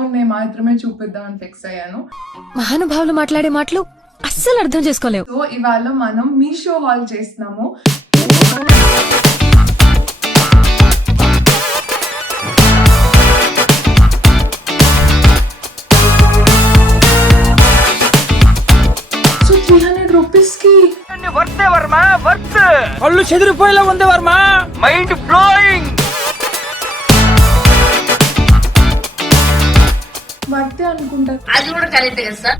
బాగున్నాయి మాత్రమే చూపిద్దామని ఫిక్స్ అయ్యాను. మహానుభావులు మాట్లాడే మాటలు అస్సలు అర్థం చేసుకోలేవు. సో ఇవాళ మనం మీషో హాల్ చేస్తున్నాము. సో 300 రూపీస్కి వర్తే వర్మ వర్త్ కళ్ళు చెదిరిపోయేలా ఉంది వర్మ. Mind blowing. వర్తే అనుకుంటా. అది కూడా కరెక్ట్ కదా sir.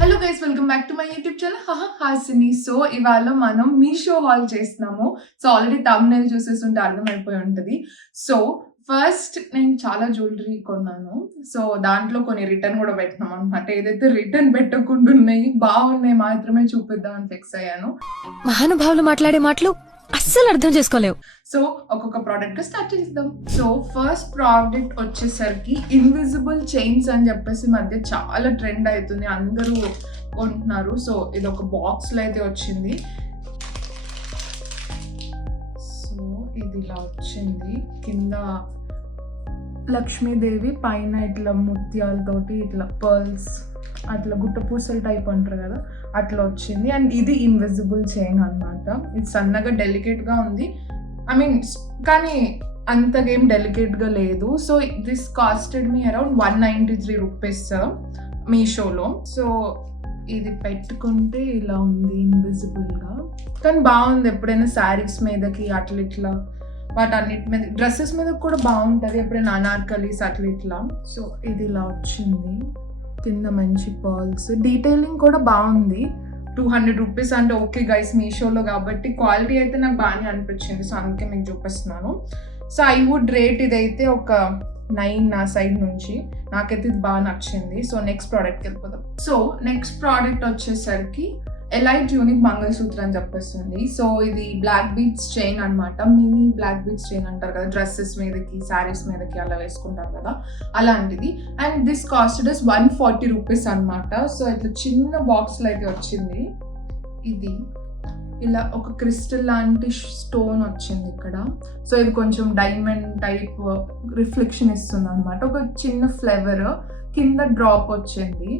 Hello guys, welcome back to my YouTube channel Hasini. So ఇవాళ మనం మీషో హాల్ చేస్తున్నాము. సో ఆల్రెడీ థంబ్నెయిల్ చూసేస్తుంటే అర్థమైపోయి ఉంటుంది. సో ఫస్ట్ నేను చాలా జ్యువెలరీ కొన్నాను. సో దాంట్లో కొన్ని రిటర్న్ కూడా పెట్టినాం అనమాట. ఏదైతే రిటర్న్ పెట్టకుండా ఉన్నాయి బాగున్నాయి మాత్రమే చూపిద్దామని ఫిక్స్ అయ్యాను. మహానుభావులు మాట్లాడే మాటలు అస్సలు అర్థం చేసుకోలేవు. సో ఒక్కొక్క ప్రోడక్ట్ స్టార్ట్ చేద్దాం. సో ఫస్ట్ ప్రోడక్ట్ వచ్చేసరికి ఇన్విజిబుల్ చైన్స్ అని చెప్పేసి మధ్య చాలా ట్రెండ్ అవుతుంది, అందరూ కొంటున్నారు. సో ఇది ఒక బాక్స్ లో అయితే వచ్చింది. సో ఇది ఇలా వచ్చింది, కింద లక్ష్మీదేవి, పైన ఇట్లా ముత్యాలతోటి ఇట్లా పర్ల్స్, అట్లా గుట్ట పూసల టైప్ అంటారు కదా, అట్లా వచ్చింది. అండ్ ఇది ఇన్విజిబుల్ చైన్ అనమాట. ఇది సన్నగా డెలికేట్గా ఉంది, ఐ మీన్ కానీ అంతగేం డెలికేట్గా లేదు. So this costed me around 193 rupees మీషోలో. సో ఇది పెట్టుకుంటే ఇలా ఉంది ఇన్విజిబుల్గా, కానీ బాగుంది. ఎప్పుడైనా శారీస్ మీదకి అట్లా ఇట్లా వాటన్నిటి మీద, డ్రెస్సెస్ మీద కూడా బాగుంటుంది, ఎప్పుడైనా అనార్కలీస్ అట్లా ఇట్లా. సో ఇది ఇలా వచ్చింది, కింద మంచి పర్ల్స్, డీటెయిలింగ్ కూడా బాగుంది. 200 రూపీస్ అంటే ఓకే గైస్, మీషోలో కాబట్టి క్వాలిటీ అయితే నాకు బాగానే అనిపించింది. సో అందుకే మీకు చూపిస్తున్నాను. సో ఐ వుడ్ రేట్ ఇదైతే ఒక 9 నా సైడ్ నుంచి. నాకైతే ఇది బాగా నచ్చింది. సో నెక్స్ట్ ప్రోడక్ట్కి వెళ్ళిపోదాం. సో నెక్స్ట్ ప్రోడక్ట్ వచ్చేసరికి ఎలైట్ యూనిక్ మంగళసూత్ర అని చెప్పేస్తుంది. సో ఇది బ్లాక్ బీడ్స్ చైన్ అనమాట. మినీ బ్లాక్ బీడ్స్ చైన్ అంటారు కదా, డ్రెస్సెస్ మీదకి శారీస్ మీదకి అలా వేసుకుంటారు కదా, అలాంటిది. And this costed is 140 rupees అనమాట. సో ఇట్లా చిన్న బాక్స్లో అయితే వచ్చింది. ఇది ఇలా ఒక క్రిస్టల్ లాంటి స్టోన్ వచ్చింది ఇక్కడ. సో ఇది కొంచెం డైమండ్ టైప్ రిఫ్లెక్షన్ ఇస్తుంది అనమాట. ఒక చిన్న ఫ్లేవర్, కింద డ్రాప్ వచ్చింది.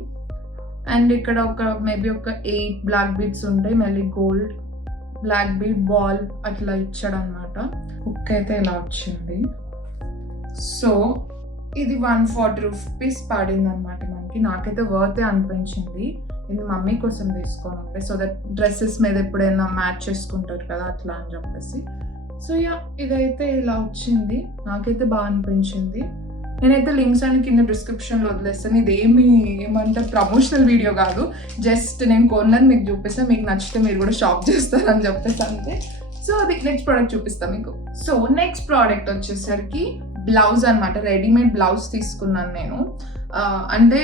అండ్ ఇక్కడ ఒక మేబీ ఒక 8 బ్లాక్ బీడ్స్ ఉంటాయి, మళ్ళీ గోల్డ్ బ్లాక్ బీడ్ బాల్ అట్లా ఇచ్చాడు అనమాట. బుక్ అయితే ఇలా వచ్చింది. సో ఇది 140 రూపీస్ పడింది అనమాట మనకి. నాకైతే వర్తే అనిపించింది. ఇది మమ్మీ కోసం తీసుకొని ఉంటే, సో దట్ డ్రెస్సెస్ మీద ఎప్పుడైనా మ్యాచ్ చేసుకుంటారు కదా అట్లా అని చెప్పేసి. సో యా, ఇదైతే ఇలా వచ్చింది, నాకైతే బాగా అనిపించింది. నేనైతే లింక్స్ అని కింద డిస్క్రిప్షన్లో వదిలేస్తాను. ఇది ఏమంటారు ప్రమోషనల్ వీడియో కాదు, జస్ట్ నేను కొన్నది మీకు చూపిస్తాను, మీకు నచ్చితే మీరు కూడా షాప్ చేస్తారని చెప్పేసి అంతే. సో అది నెక్స్ట్ ప్రోడక్ట్ చూపిస్తాను మీకు. సో నెక్స్ట్ ప్రోడక్ట్ వచ్చేసరికి బ్లౌజ్ అనమాట. రెడీమేడ్ బ్లౌజ్ తీసుకున్నాను నేను. అంటే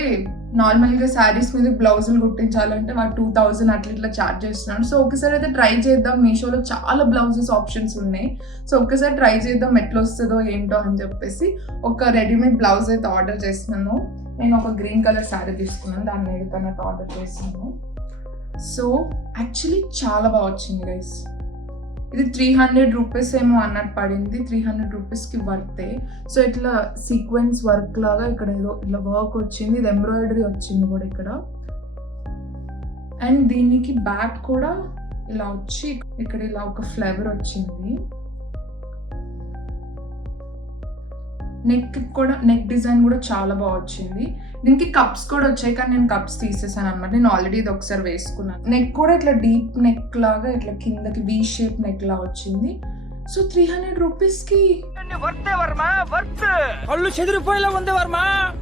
నార్మల్గా శారీస్ మీద బ్లౌజులు కుట్టించాలంటే వాడు 2000 అట్లా ఇట్లా ఛార్జ్ చేస్తున్నాడు. సో ఒకసారి అయితే ట్రై చేద్దాం, మీషోలో చాలా బ్లౌజెస్ ఆప్షన్స్ ఉన్నాయి. సో ఒక్కసారి ట్రై చేద్దాం ఎట్లా వస్తుందో ఏంటో అని చెప్పేసి ఒక రెడీమేడ్ బ్లౌజ్ అయితే ఆర్డర్ చేస్తున్నాను. నేను ఒక గ్రీన్ కలర్ శారీ తీసుకున్నాను, దాని మీద కన్నట్టు ఆర్డర్ చేస్తున్నాను. సో యాక్చువల్లీ చాలా బాగా వచ్చింది గైస్. ఇది 300 రూపీస్ ఏమో అన్నట్టు పడింది. 300 రూపీస్కి వర్తే. సో ఇట్లా సీక్వెన్స్ వర్క్ లాగా ఇక్కడ ఏదో ఇట్లా వర్క్ వచ్చింది. ఇది ఎంబ్రాయిడరీ వచ్చింది కూడా ఇక్కడ. అండ్ దీనికి బ్యాక్ కూడా ఇలా వచ్చి ఇక్కడ ఇలా ఒక ఫ్లేవర్ వచ్చింది. నెక్ డిజైన్ కూడా చాలా బాగా వచ్చింది. దీనికి కప్స్ కూడా వచ్చాయి, కానీ నేను కప్స్ తీసేసాను అనమాట. నేను ఆల్రెడీ ఇది ఒకసారి వేసుకున్నాను. నెక్ కూడా ఇట్లా డీప్ నెక్ లాగా ఇట్లా కిందకి వీ షేప్ నెక్ లాగా వచ్చింది. సో 300 రూపీస్కి వర్తే వర్మ వర్త్. కళ్ళు చెదిరిపోయేలా ఉంది వర్మ.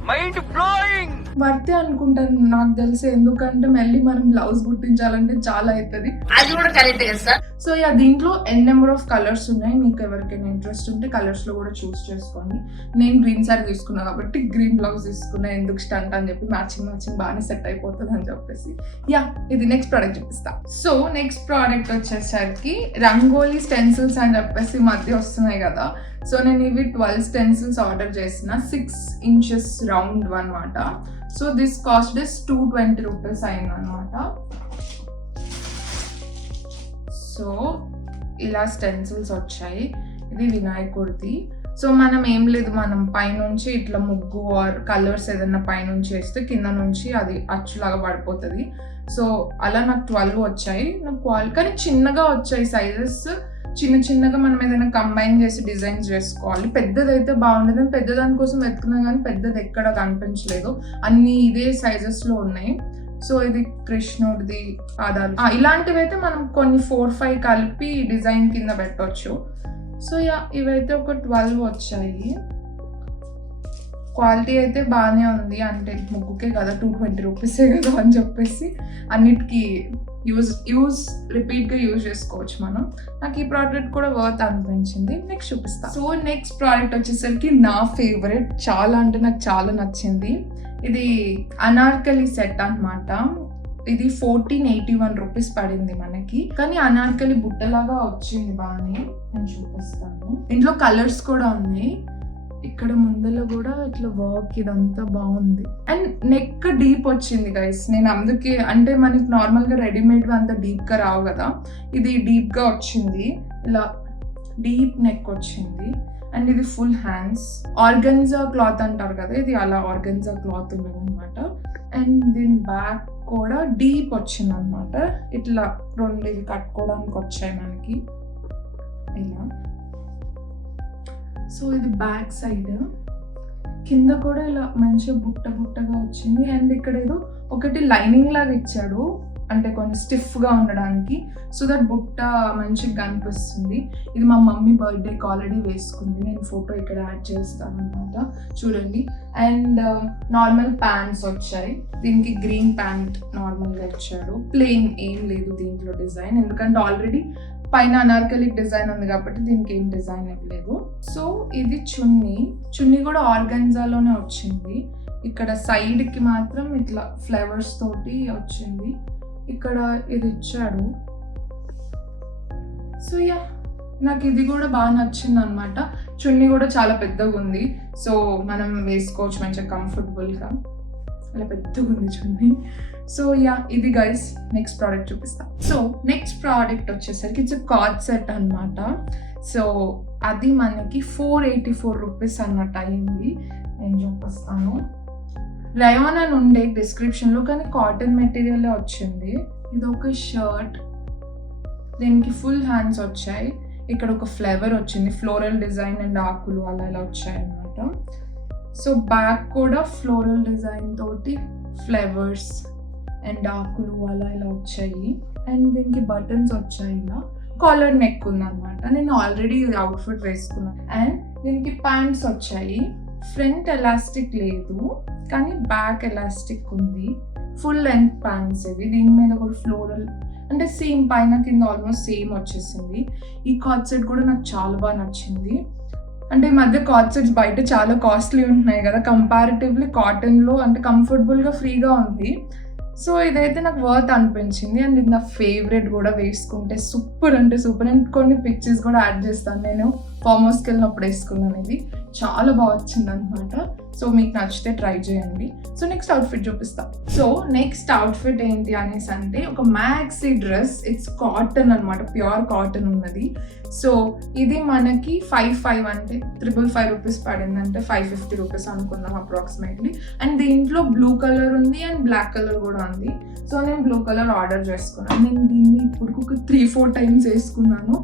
Mind blowing. వర్తే అనుకుంటాను నాకు తెలిసి, ఎందుకంటే మళ్ళీ మనం బ్లౌజ్ కుట్టించాలంటే చాలా అవుతుంది. అది కూడా కరెక్ట్ కదా సార్. సో యా, దీంట్లో నెంబర్ ఆఫ్ కలర్స్ ఉన్నాయి. మీకు ఎవరికైనా ఇంట్రెస్ట్ ఉంటే కలర్స్లో కూడా చూస్ చేసుకోండి. నేను గ్రీన్ సారీ తీసుకున్నా కాబట్టి గ్రీన్ బ్లౌజ్ తీసుకున్నా, ఎందుకు స్టంట్ అని చెప్పి మ్యాచింగ్ బాగానే సెట్ అయిపోతుంది అని చెప్పేసి. యా, ఇది నెక్స్ట్ ప్రోడక్ట్ చూపిస్తా. సో నెక్స్ట్ ప్రోడక్ట్ వచ్చేసరికి రంగోలీ స్టెన్సిల్స్ అని చెప్పేసి మధ్య వస్తున్నాయి కదా. సో నేను ఇవి 12 స్టెన్సిల్స్ ఆర్డర్ చేసిన, 6 ఇంచెస్ రౌండ్ అనమాట. So this cost is 220 rupees అయింది అనమాట. సో ఇలా స్టెన్సిల్స్ వచ్చాయి. ఇది వినాయకుడిది. సో మనం ఏం లేదు, మనం పైనుంచి ఇట్లా ముగ్గు ఆర్ కలర్స్ ఏదైనా పైనుంచి వేస్తే కింద నుంచి అది అచ్చులాగా పడిపోతుంది. సో అలా నాకు 12 వచ్చాయి. నాకు కానీ చిన్నగా వచ్చాయి సైజెస్. చిన్నగా మనం ఏదైనా కంబైన్ చేసి డిజైన్స్ చేసుకోవాలి. పెద్దదైతే బాగుండేది. పెద్ద దానికోసం వెతుకున్నా కానీ పెద్దది ఎక్కడ కనిపించలేదు. అన్ని ఇదే సైజెస్లో ఉన్నాయి. సో ఇది కృష్ణుడిది పాదాలు. ఇలాంటివి అయితే మనం కొన్ని 4-5 కలిపి డిజైన్ కింద పెట్టవచ్చు. సో ఇవైతే ఒక 12 వచ్చాయి. క్వాలిటీ అయితే బాగానే ఉంది. అంటే ముగ్గుకే కదా, 220 రూపీసే కదా అని చెప్పేసి అన్నిటికీ రిపీట్గా యూజ్ చేసుకోవచ్చు మనం. నాకు ఈ ప్రోడక్ట్ కూడా వర్త్ అనిపించింది. నెక్స్ట్ చూపిస్తా. సో నెక్స్ట్ ప్రోడక్ట్ వచ్చేసరికి నా ఫేవరెట్, చాలా అంటే నాకు చాలా నచ్చింది. ఇది అనార్కలి సెట్ అన్నమాట. ఇది 1481 రూపీస్ పడింది మనకి. కానీ అనార్కలి బుట్టలాగా వచ్చింది బాగానే. నేను చూపిస్తాను. ఇంట్లో కలర్స్ కూడా ఉన్నాయి. ఇక్కడ ముందర కూడా ఇట్లా వర్క్ ఇదంతా బాగుంది. అండ్ నెక్ డీప్ వచ్చింది గైస్. నేను అందుకే, అంటే మనకి నార్మల్గా రెడీమేడ్ అంత డీప్గా రావు కదా, ఇది డీప్గా వచ్చింది. ఇలా డీప్ నెక్ వచ్చింది. అండ్ ఇది ఫుల్ హ్యాండ్స్. ఆర్గన్జా క్లాత్ అంటారు కదా, ఇది అలా ఆర్గన్జా క్లాత్ ఉన్నది అనమాట. అండ్ దీని బ్యాక్ కూడా డీప్ వచ్చింది అనమాట. ఇట్లా 2 ఇవి కట్టుకోవడానికి వచ్చాయి మనకి ఇలా. సో ఇది బ్యాక్ సైడ్. కింద కూడా ఇలా మంచిగా బుట్టగా వచ్చింది. అండ్ ఇక్కడ ఏదో ఒకటి లైనింగ్ లాగా ఇచ్చాడు, అంటే కొంచెం స్టిఫ్గా ఉండడానికి. సో దట్ బుట్ట మంచిగా కనిపిస్తుంది. ఇది మా మమ్మీ బర్త్డేకి ఆల్రెడీ వేసుకుంది. నేను ఫోటో ఇక్కడ యాడ్ చేస్తాను అనమాట, చూడండి. అండ్ నార్మల్ ప్యాంట్స్ వచ్చాయి. దీనికి గ్రీన్ ప్యాంట్ నార్మల్గా ఇచ్చాడు. ప్లెయిన్ ఏం లేదు దీంట్లో డిజైన్, ఎందుకంటే ఆల్రెడీ పైన అనార్కలిక్ డిజైన్ ఉంది కాబట్టి దీనికి ఏం డిజైన్ ఇవ్వలేదు. సో ఇది చున్నీ కూడా ఆర్గన్జాలోనే వచ్చింది. ఇక్కడ సైడ్కి మాత్రం ఇట్లా ఫ్లవర్స్ తోటి వచ్చింది. ఇక్కడ ఇది ఇచ్చాడు. సో నాకు ఇది కూడా బాగా నచ్చింది అనమాట. చున్నీ కూడా చాలా పెద్దగా ఉంది. సో మనం వేసుకోవచ్చు మంచిగా కంఫర్టబుల్గా. అలా పెద్దగా ఉంది చున్నీ. సో ఇది గైస్ నెక్స్ట్ ప్రోడక్ట్ చూపిస్తా. సో నెక్స్ట్ ప్రోడక్ట్ వచ్చేసరికి ఇట్స్ కార్డ్ సెట్ అనమాట. సో అది మనకి 484 రూపీస్ అన్నట్టు అయింది. నేను చూపిస్తాను. రయాన్ అని ఉండే డిస్క్రిప్షన్లో, కానీ కాటన్ మెటీరియలే వచ్చింది. ఇది ఒక షర్ట్. దీనికి ఫుల్ హ్యాండ్స్ వచ్చాయి. ఇక్కడ ఒక ఫ్లేవర్ వచ్చింది, ఫ్లోరల్ డిజైన్ అండ్ ఆకులు అలా ఇలా వచ్చాయి అన్నమాట. సో బ్యాక్ కూడా ఫ్లోరల్ డిజైన్ తోటి ఫ్లేవర్స్ అండ్ ఆకులు అలా ఇలా వచ్చాయి. అండ్ దీనికి బటన్స్ వచ్చాయి. ఇలా కాలర్ నెక్ ఉంది అనమాట. నేను ఆల్రెడీ అవుట్ఫిట్ వేసుకున్నాను. అండ్ దీనికి ప్యాంట్స్ వచ్చాయి. ఫ్రంట్ ఎలాస్టిక్ లేదు కానీ బ్యాక్ ఎలాస్టిక్ ఉంది. ఫుల్ లెంత్ ప్యాంట్స్ ఇవి. దీని మీద కూడా ఫ్లోరల్ అంటే సేమ్ పైన కింద ఆల్మోస్ట్ సేమ్ వచ్చేసింది. ఈ కార్డ్ సెట్ కూడా నాకు చాలా బాగా నచ్చింది. అంటే ఈ మధ్య కార్డ్ సెట్స్ బయట చాలా కాస్ట్లీ ఉంటున్నాయి కదా, కంపారిటివ్లీ కాటన్లో అంటే కంఫర్టబుల్గా ఫ్రీగా ఉంది. సో ఇదైతే నాకు వర్త్ అనిపించింది. అండ్ ఇది నా ఫేవరెట్ కూడా. వేసుకుంటే సూపర్ అంటే సూపర్. అండ్ కొన్ని పిక్చర్స్ కూడా యాడ్ చేస్తాను. నేను ఫామ్ హౌస్కి వెళ్ళినప్పుడు వేసుకున్నాను. ఇది చాలా బాగా వచ్చింది అనమాట. సో మీకు నచ్చితే ట్రై చేయండి. సో నెక్స్ట్ అవుట్ఫిట్ చూపిస్తా. సో నెక్స్ట్ అవుట్ఫిట్ ఏంటి అనేసి అంటే ఒక మ్యాక్సీ డ్రెస్. ఇట్స్ కాటన్ అనమాట, ప్యూర్ కాటన్ ఉన్నది. సో ఇది మనకి 55 అంటే 555 రూపీస్ పడింది. అంటే 550 రూపీస్ అనుకున్నాం అప్రాక్సిమేట్లీ. అండ్ దీంట్లో బ్లూ కలర్ ఉంది అండ్ బ్లాక్ కలర్ కూడా ఉంది. సో నేను బ్లూ కలర్ ఆర్డర్ చేసుకున్నాను. నేను దీన్ని ఇప్పుడు ఒక 3-4 టైమ్స్ వేసుకున్నాను.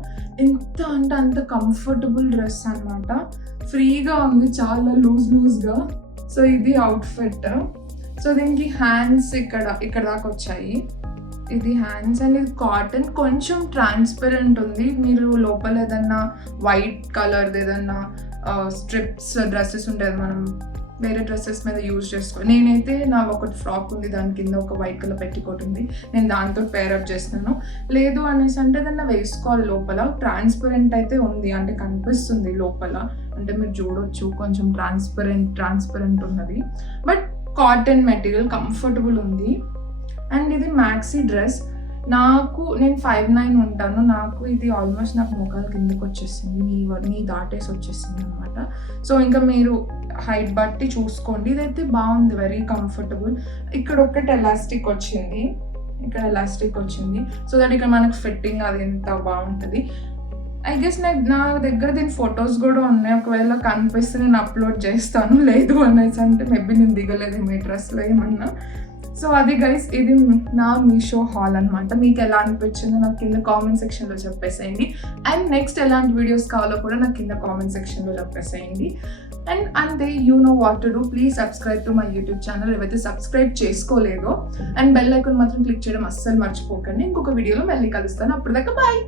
ఎంత అంటే అంత కంఫర్టబుల్ డ్రెస్ అనమాట. ఫ్రీగా ఉంది, చాలా లూజ్గా. సో ఇది అవుట్ఫిట్. సో దీనికి హ్యాండ్స్ ఇక్కడ దాకా వచ్చాయి. ఇది హ్యాండ్స్. అండ్ ఇది కాటన్, కొంచెం ట్రాన్స్పరెంట్ ఉంది. మీరు లోపల ఏదన్నా వైట్ కలర్ ఏదన్నా స్ట్రిప్స్ డ్రెస్సెస్ ఉంటుంది, మనం వేరే డ్రెస్సెస్ మీద యూజ్ చేసుకోవాలి. నేనైతే నా ఒకటి ఫ్రాక్ ఉంది, దాని కింద ఒక వైట్ కలర్ పెట్టికోట్ ఉంది, నేను దాంతో పేరప్ చేస్తున్నాను. లేదు అనేసి అంటే దాన్ని వేసుకోవాలి. లోపల ట్రాన్స్పరెంట్ అయితే ఉంది, అంటే కనిపిస్తుంది లోపల, అంటే మీరు చూడొచ్చు కొంచెం ట్రాన్స్పరెంట్ ఉన్నది. బట్ కాటన్ మెటీరియల్ కంఫర్టబుల్ ఉంది. అండ్ ఇది మ్యాక్సీ డ్రెస్. నేను 5'9" ఉంటాను. నాకు ఇది ఆల్మోస్ట్ నాకు మోకాల కిందకి వచ్చేసింది, నీ దాటేసి వచ్చేసింది అనమాట. సో ఇంకా మీరు హైట్ బట్టి చూసుకోండి. ఇదైతే బాగుంది, వెరీ కంఫర్టబుల్. ఇక్కడ ఒకటి ఎలాస్టిక్ వచ్చింది, సో దట్ ఇక్కడ మనకు ఫిట్టింగ్ అది ఎంత బాగుంటుంది. ఐ గెస్ నా దగ్గర దీని ఫొటోస్ కూడా ఉన్నాయి, ఒకవేళ కనిపిస్తే నేను అప్లోడ్ చేస్తాను, లేదు అనేసి అంటే మేబీ నేను దిగలేదు మీ డ్రెస్లో ఏమన్నా. సో అది గైస్, ఇది నా మీషో హాల్ అనమాట. మీకు ఎలా అనిపించిందో నాకు కింద కామెంట్ సెక్షన్లో చెప్పేసేయండి. అండ్ నెక్స్ట్ ఎలాంటి వీడియోస్ కావాలో కూడా నాకు కింద కామెంట్ సెక్షన్లో చెప్పేసేయండి. అండ్ అంతే, you know what to do. Please subscribe to my YouTube channel ఏవైతే సబ్స్క్రైబ్ చేసుకోలేదో. అండ్ బెల్ ఐకాన్ మాత్రం క్లిక్ చేయడం అస్సలు మర్చిపోకండి. ఇంకొక వీడియోలో మళ్ళీ కలుస్తాను. అప్పటిదాకా బాయ్.